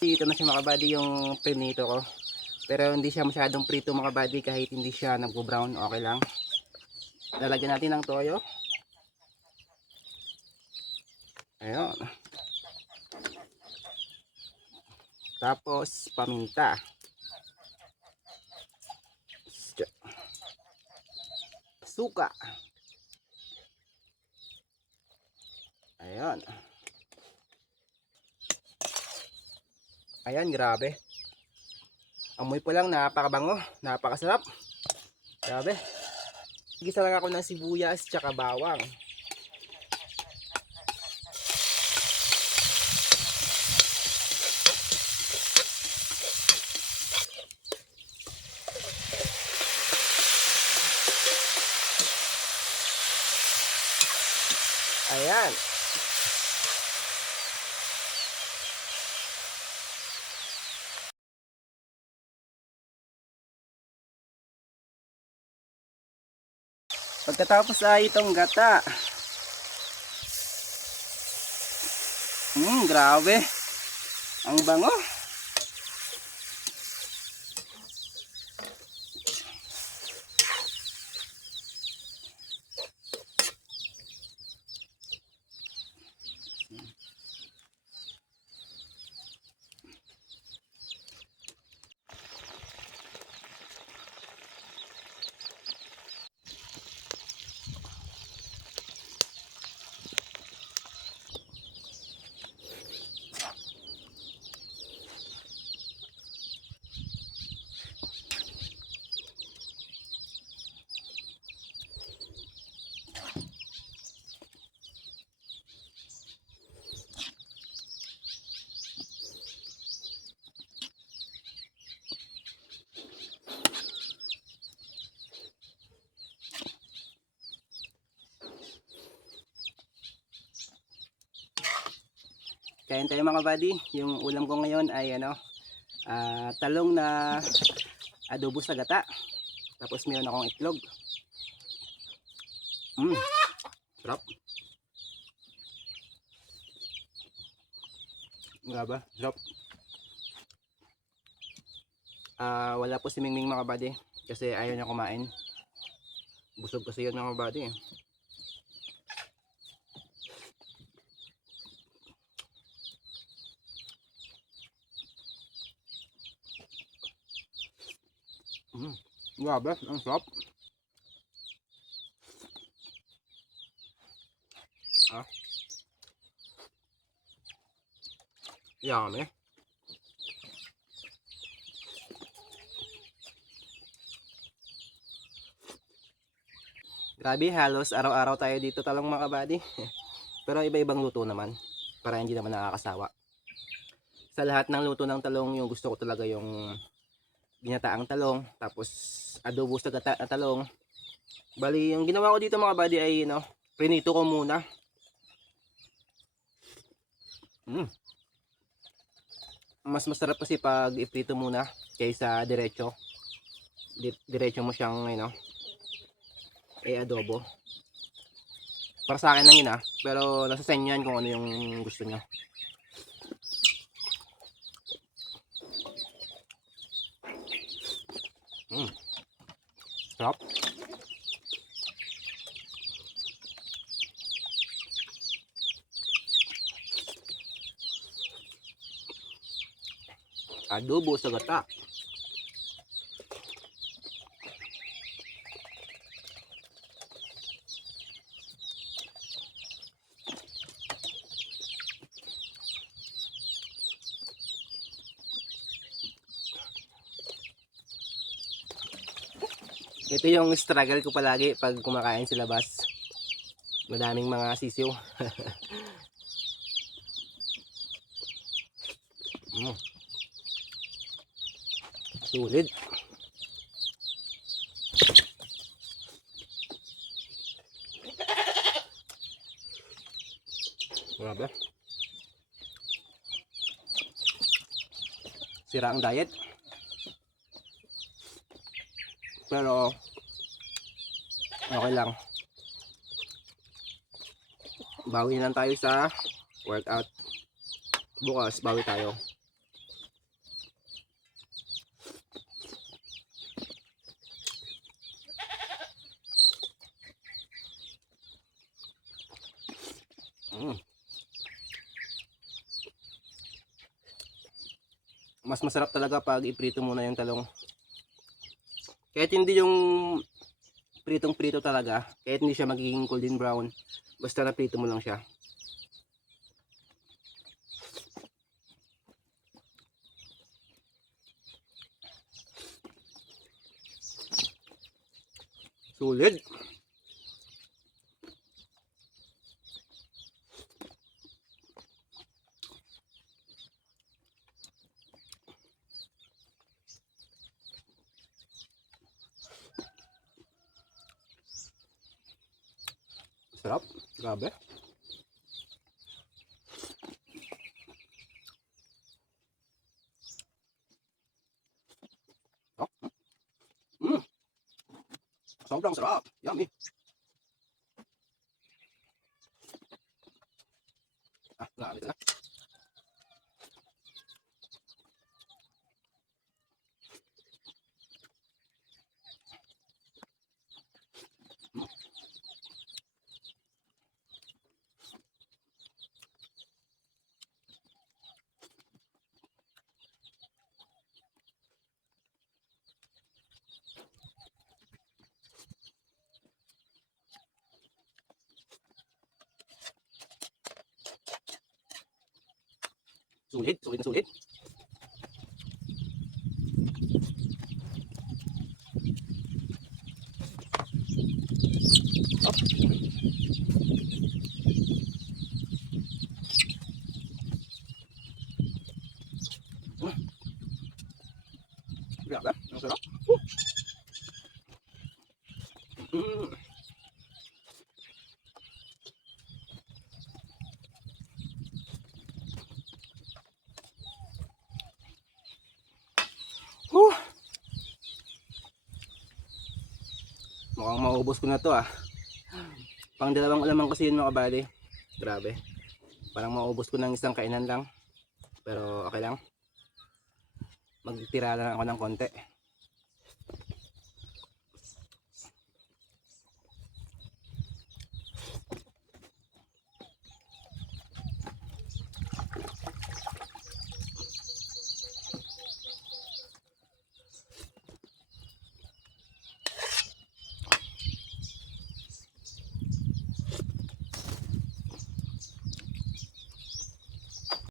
Bali, ito na siya mga buddy yung pinito ko. Pero hindi siya masyadong prito mga buddy kahit hindi siya nagbo-brown. Okay lang. Lalagyan natin ng toyo. Ayun. Tapos, paminta. Suka. Ayan. Ayan, grabe. Amoy pa lang, napakabango. Napakasarap. Grabe. Gisa lang ako ng sibuyas tsaka bawang. Ayan. Pagkatapos ay itong gata. Hmm, grabe. Ang bango. Kain tayo mga buddy. Yung ulam ko ngayon ay ano, ah, talong na adobo sa gata. Tapos meron akong itlog. Mm. Sarap. Ba? Sarap. Ah, wala po si Mingming mga buddy kasi ayaw niya kumain. Busog kasi yun mga buddy. eh. Mm. Grabe, ang sarap. Ah. Yummy. Grabe, halos araw-araw tayo dito talong mga buddy. Pero iba-ibang luto naman. Para hindi naman nakakasawa. Sa lahat ng luto ng talong, yung gusto ko talaga yung ginataang talong, tapos adobo sa gata talong. Bali, yung ginawa ko dito mga buddy ay, you know, prinito ko muna. Mm. Mas masarap kasi pag iprito muna kaysa diretso. Di- diretso mo siyang, you know, eh adobo. Para sa akin lang yun ah, pero nasa sa inyo yan kung ano yung gusto nyo. Mm. Sarap. Adobo. Ito yung struggle ko palagi pag kumakain sa labas. Madaming mga sisiw. mm. Sulit. Grabe. Sira ang diet. Pero, okay lang. Bawi lang tayo sa workout. Bukas, bawi tayo. Mm. Mas masarap talaga pag iprito muna yung talong. Kahit hindi yung pritong prito talaga, kahit hindi siya magiging golden brown, basta na prito mo lang siya. Sulit. Sarap. Grabe. Oh. Mm. Sobrang sarap. Yummy. sulit, sulit, sulit. Maubos ko na to ah. Pang dalawang ulaman kasi yun mga kabady. Grabe. Parang maubos ko ng isang kainan lang. Pero okay lang. Magtira lang ako ng konti.